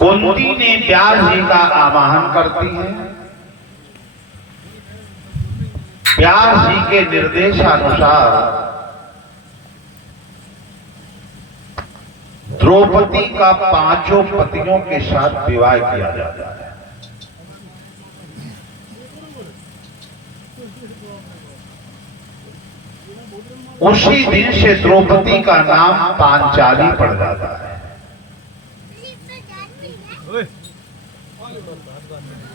कुंती ने व्यास जी का आवाहन करती है। व्यास जी के निर्देशानुसार द्रौपदी का 5 पतियों के साथ विवाह किया जाता है। उसी दिन से द्रौपदी का नाम पांचाली पड़ जाता है।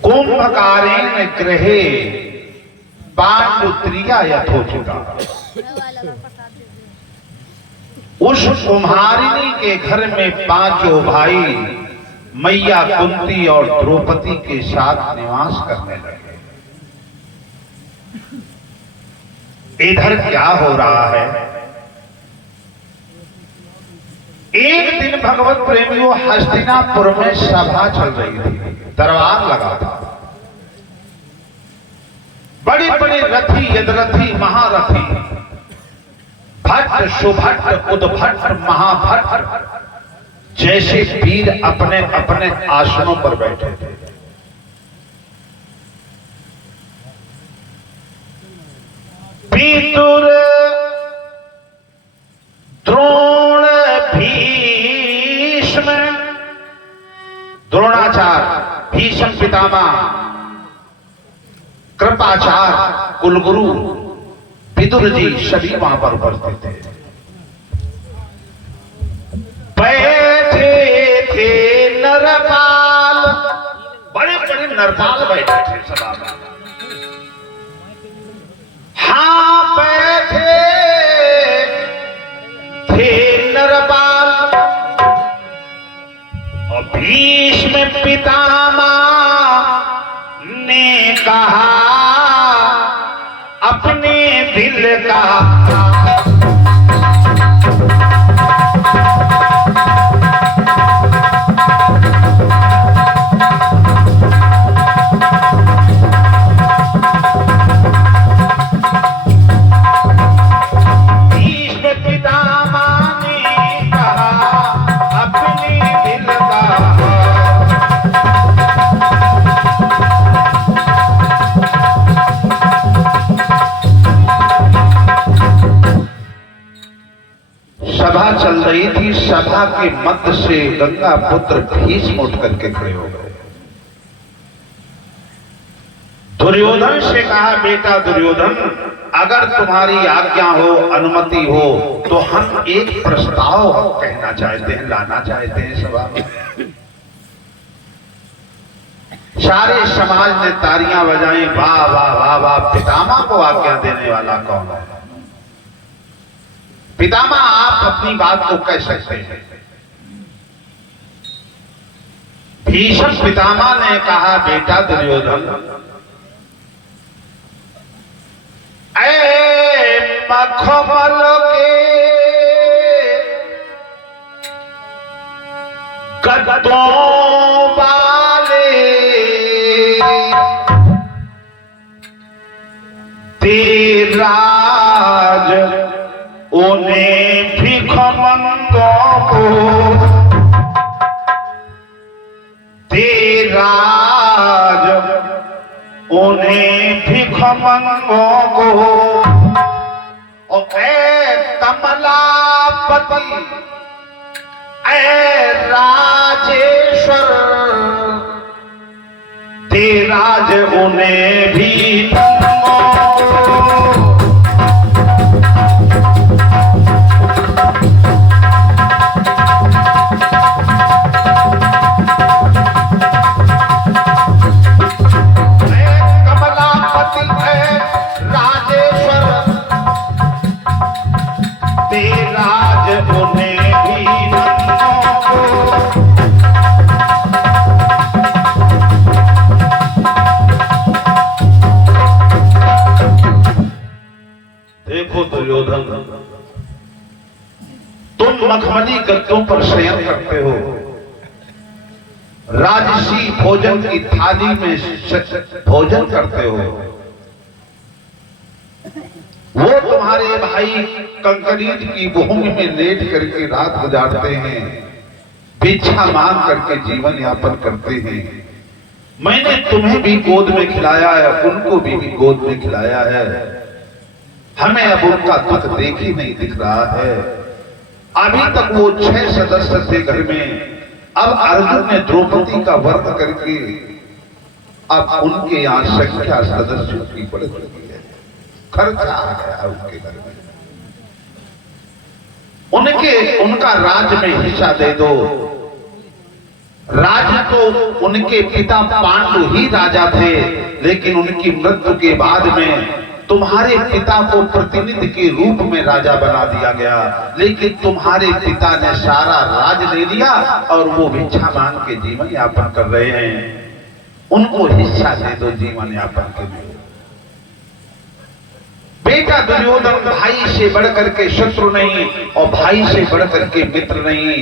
कुंभकारेण गृहे पांडुत्रिया यथोचिता। उस कुम्हारिणी के घर में 5 भाई मैया कुंती और द्रौपदी के साथ निवास करने लगे। इधर क्या हो रहा है? एक दिन भगवत प्रेमियों हस्तिनापुर में सभा चल रही थी, दरबार लगा था। बड़ी बड़ी रथी, यदरथी, महारथी, भट्ट, सुभट्ट, उद्भट्ट, महाभट्ट जैसे वीर अपने अपने आसनों पर बैठे थे। पितुर द्रोण, भीष्म, द्रोणाचार्य, भीष्म पितामह, कृपाचार्य, कुलगुरु, विदुर जी सभी वहां पर उपस्थित थे। बैठे थे नरपाल, बड़े बड़े नरपाल बैठे थे सभा में। हाँ, बैठे थे नरपाल और भीष्म पितामह ने कहा अपने दिल का। सभा चल रही थी। सभा के मध्य से गंगा पुत्र भीष्म उठ करके खड़े हो गए। दुर्योधन से कहा, बेटा दुर्योधन, अगर तुम्हारी आज्ञा हो, अनुमति हो, तो हम एक प्रस्ताव कहना चाहते हैं, लाना चाहते हैं सभा में। सारे समाज ने तालियां बजाई, वाह वाह वाह वाह। पितामह को आज्ञा देने वाला कौन है? पितामह, आप अपनी बात को कह सकते हैं। भीष्म पितामह ने कहा, बेटा दुर्योधन, ऐ मखमल के गद्दों वाले तेराज उन्हें भिखमंगों को, तेराज उन्हें भिखमंगों को, और ऐ कमलापति, ऐ राजेश्वर, तेराज उन्हें भी दुर्योधन, तुम मखमली गद्दों पर शयन करते हो, राजसी भोजन की थाली में भोजन करते हो। वो तुम्हारे भाई कंकरीट की भूमि में लेट करके रात गुजारते हैं, भिक्षा मांग करके जीवन यापन करते हैं। मैंने तुम्हें भी गोद में खिलाया है, उनको भी गोद में खिलाया है। हमें अब उनका दुख देख ही नहीं दिख रहा है। अभी तक वो 6 सदस्य थे घर में, अब अर्जुन ने द्रौपदी का वध करके अब उनके यहाँ संख्या सदस्यों की बढ़ गई है। खर्चा आ गया उनके घर में। उनका राज में हिस्सा दे दो। राज तो उनके पिता पांडु ही राजा थे, लेकिन उनकी मृत्यु के बाद में तुम्हारे पिता को प्रतिनिधि के रूप में राजा बना दिया गया, लेकिन तुम्हारे पिता ने सारा राज ले लिया और वो भिक्षा मांग के जीवन यापन कर रहे हैं। उनको हिस्सा दे दो जीवन यापन के लिए। बेटा दुर्योधन भाई से बढ़कर के शत्रु नहीं और भाई से बढ़कर के मित्र नहीं।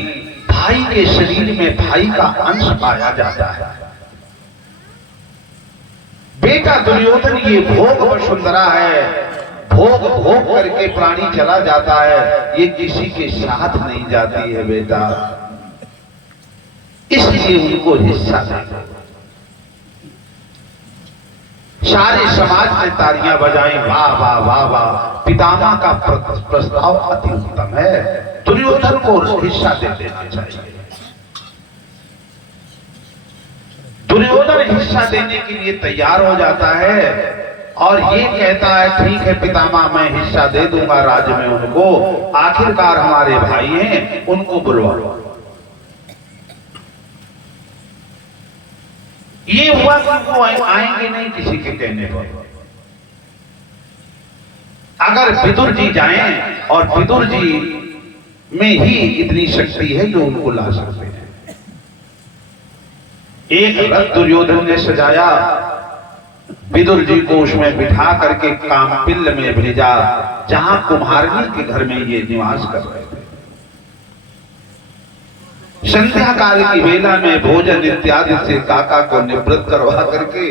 भाई के शरीर में भाई का अंश पाया जाता है। बेटा दुर्योधन ये भोग वसुंधरा है, भोग भोग करके प्राणी चला जाता है, ये किसी के साथ नहीं जाती है बेटा, इसलिए उनको हिस्सा दें। सारे समाज ने तालियां बजाई, वाह वाह वाह वाह, पितामह का प्रस्ताव अति उत्तम है, दुर्योधन को हिस्सा दे देना चाहिए। दुर्योधन हिस्सा देने के लिए तैयार हो जाता है और ये कहता है ठीक है पितामह, मैं हिस्सा दे दूंगा राज्य में उनको, आखिरकार हमारे भाई हैं, उनको बुलवा। ये हुआ कि वो आएंगे नहीं किसी के कहने पर। अगर विदुर जी जाएं, और विदुर जी में ही इतनी शक्ति है जो उनको ला सकते हैं। एक रथ दुर्योधन ने सजाया, विदुर जी को उसमें बिठा करके कामपिल्ल में भेजा, जहां कुम्हारनी के घर में ये निवास कर रहे थे। संध्या काल की वेला में भोजन इत्यादि से काका को निवृत्त करवा करके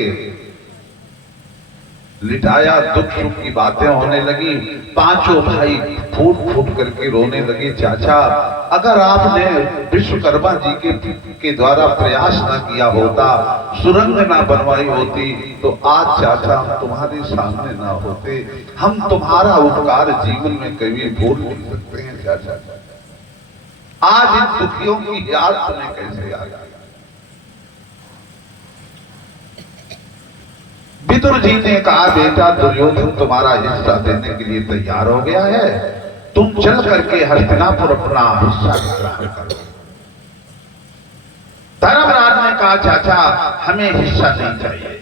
लिटाया, दुख सुख की बातें होने लगी। पांचों भाई फूट फूट करके रोने लगे, चाचा अगर आपने विश्वकर्मा जी के द्वारा प्रयास ना किया होता, सुरंग ना बनवाई होती, तो आज चाचा हम तुम्हारे सामने ना होते। हम तुम्हारा उपकार जीवन में कभी भूल नहीं सकते हैं चाचा। आज इन दुखियों की याद तुम्हें कैसे आ गई? विदुर जी ने कहा बेटा दुर्योधन तुम्हारा हिस्सा देने के लिए तैयार हो गया है, तुम चल करके हस्तिनापुर अपना हिस्सा ग्रहण करो। धर्मराज ने कहा चाचा हमें हिस्सा नहीं चाहिए,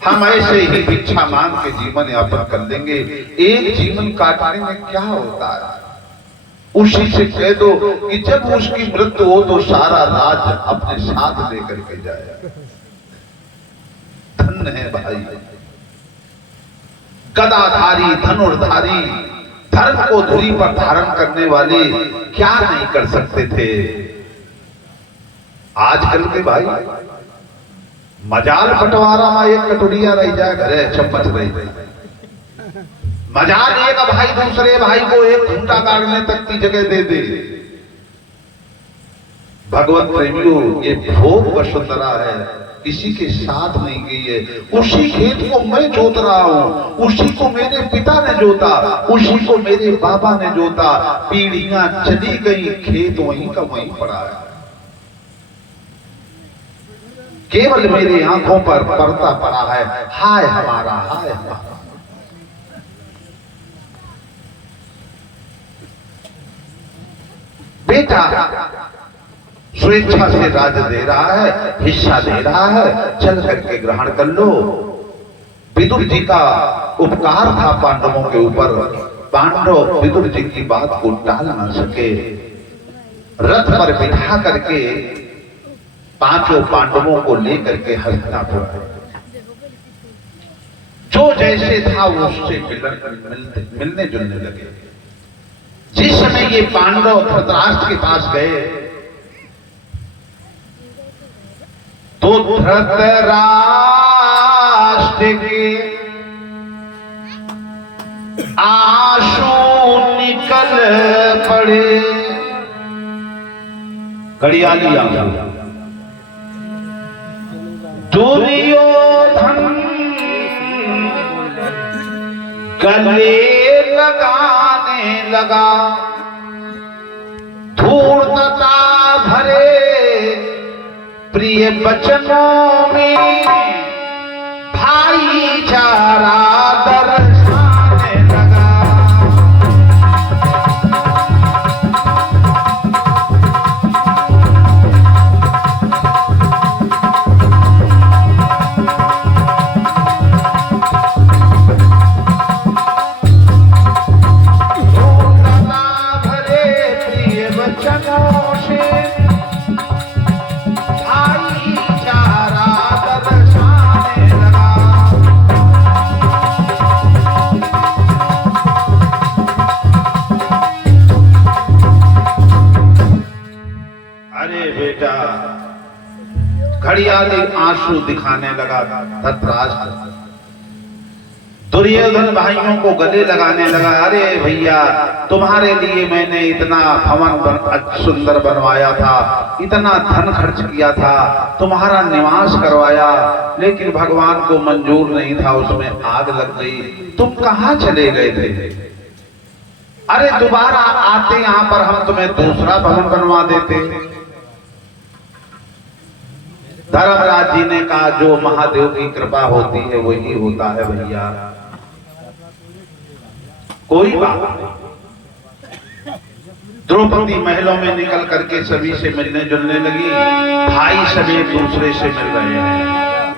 हम ऐसे ही भिक्षा मांग के जीवन यापन कर लेंगे। एक जीवन काटने में क्या होता है, उसी से कह दो कि जब उसकी मृत्यु हो तो सारा राज अपने साथ लेकर के जाए। धन्य है भाई, गदाधारी धनुर्धारी, धर्म को धुरी पर धारण करने वाले क्या नहीं कर सकते थे। आजकल के भाई मजाल बंटवारा में एक कटोरिया रह जाए घरे चम्मच रही, मजाल एक भाई दूसरे भाई को एक घूंटा काटने तक की जगह दे दे। भगवत प्रेमियों ये भोग वसुंधरा है, किसी के साथ नहीं गई है। उसी खेत को मैं जोत रहा हूं, उसी को मेरे पिता ने जोता, उसी को मेरे बाबा ने जोता, पीढ़ियां चली गई, खेत वहीं का वहीं पड़ा है। केवल मेरी आंखों पर पर्दा पड़ा है, हाय हमारा हाय हमारा। बेटा स्वेच्छा से राज दे रहा है, हिस्सा दे रहा है, चल करके ग्रहण कर लो। विदुर जी का उपकार था पांडवों के ऊपर, पांडव विदुर जी की बात को टाल ना सके। रथ पर बिठा करके पांचों पांडवों को लेकर के हस्तिनापुर, जो जैसे था वो उससे मिलने जुलने लगे। जिस समय ये पांडव धृतराष्ट्र के पास गए तो धृतराष्ट्र के आंसू निकल पड़े। घड़ियाली आंसू। दुर्योधन गले लगाने लगा, धूर्तता भरे प्रिय बचनों में भाईचारा दर्शाने लगा। घड़ियाली आंसू दिखाने लगा धृतराष्ट्र। दुर्योधन भाइयों को गले लगाने लगा, अरे भैया तुम्हारे लिए मैंने इतना भवन सुंदर बनवाया था, इतना धन खर्च किया था, तुम्हारा निवास करवाया, लेकिन भगवान को मंजूर नहीं था, उसमें आग लग गई। तुम कहां चले गए थे? अरे दोबारा आते यहां पर हम तुम्हें दूसरा भवन बनवा देते। धर्मराज जी ने कहा, जो महादेव की कृपा होती है वही होता है भैया, कोई बात नहीं। द्रौपदी महलों में निकल करके सभी से मिलने जुलने लगी, भाई सभी एक दूसरे से मिल रहे हैं।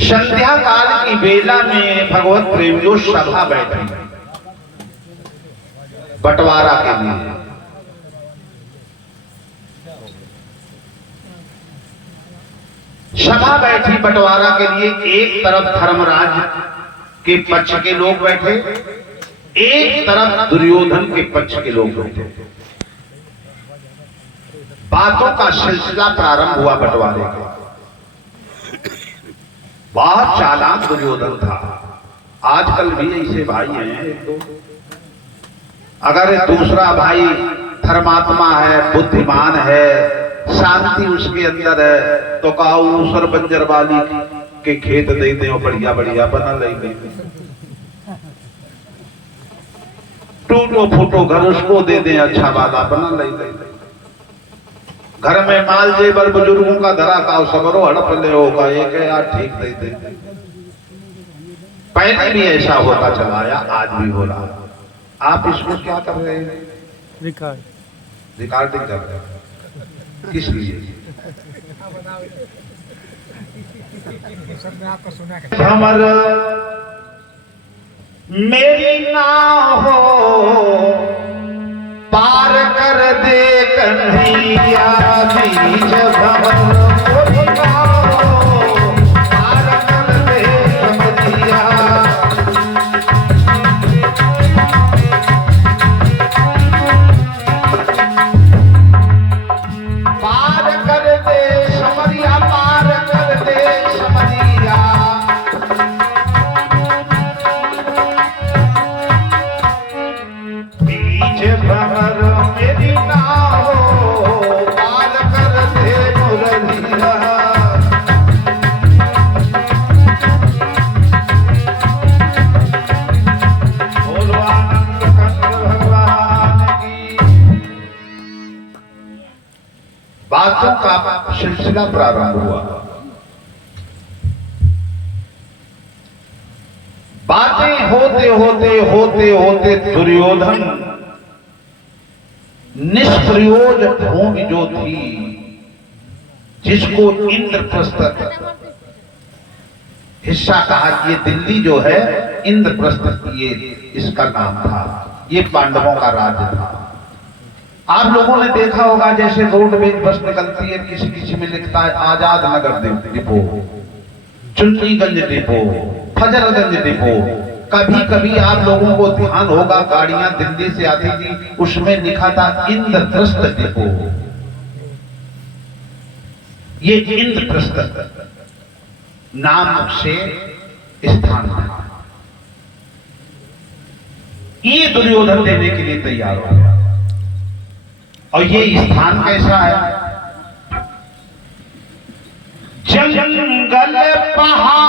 संध्या काल की बेला में भगवत प्रेमियों सभा बैठी बंटवारा के लिए। सभा बैठी बंटवारा के लिए, एक तरफ धर्मराज के पक्ष के लोग बैठे, एक तरफ दुर्योधन के पक्ष के लोग बैठे। बातों का सिलसिला प्रारंभ हुआ बंटवारे का। बहुत चालाक दुर्योधन था, आजकल भी ऐसे भाई हैं एक दो। अगर दूसरा भाई धर्मात्मा है, बुद्धिमान है, शांति उसके अंदर है, तो कहा सर बंजर वाली के खेत दे दे, बढ़िया बढ़िया बना लेंगे। टूटो फूटो घर उसको दे दे, अच्छा वाला बना लेंगे। घर में माल जेबर बुजुर्गों का धरा का सबरो हड़प ले होगा, एक है यार ठीक दे दे। पहले भी ऐसा होता चला आया, आज भी हो रहा। आप इसको क्या कर रहे हैं? रिकॉर्डिंग कर रहे हैं। किस लिए? भंवर मेरी ना हो पार कर दे कन्हैया, बीच भंवर मेरी ना हो पार कर दे कन्हैया। पार कर दे समरिया, पार कर दे समरिया। बीच भंवर मेरी ना हो पार कर दे मुरलिया। बोलो आनंद कंठ भगवान की। बातों का सिलसिला प्रारंभ हुआ। बातें होते होते होते होते दुर्योधन निष्प्रयोज भूमि जो थी, जिसको इंद्रप्रस्थ हिस्सा कहा, ये दिल्ली जो है इंद्रप्रस्थ, ये इसका नाम था, ये पांडवों का राज्य था। आप लोगों ने देखा होगा जैसे रोडवेज बस निकलती है, किसी किसी में लिखता है Azad Nagar depot, चुनरीगंज depot, Fazarganj depot. कभी कभी आप लोगों को ध्यान होगा गाड़ियां दिल्ली से आती थी, उसमें लिखा था इंद्रप्रस्थ डिपो। ये इंद्रप्रस्थ नाम से स्थान था। ये दुर्योधन देने के लिए तैयार हो गया। और ये स्थान कैसा है? जंगल पहाड़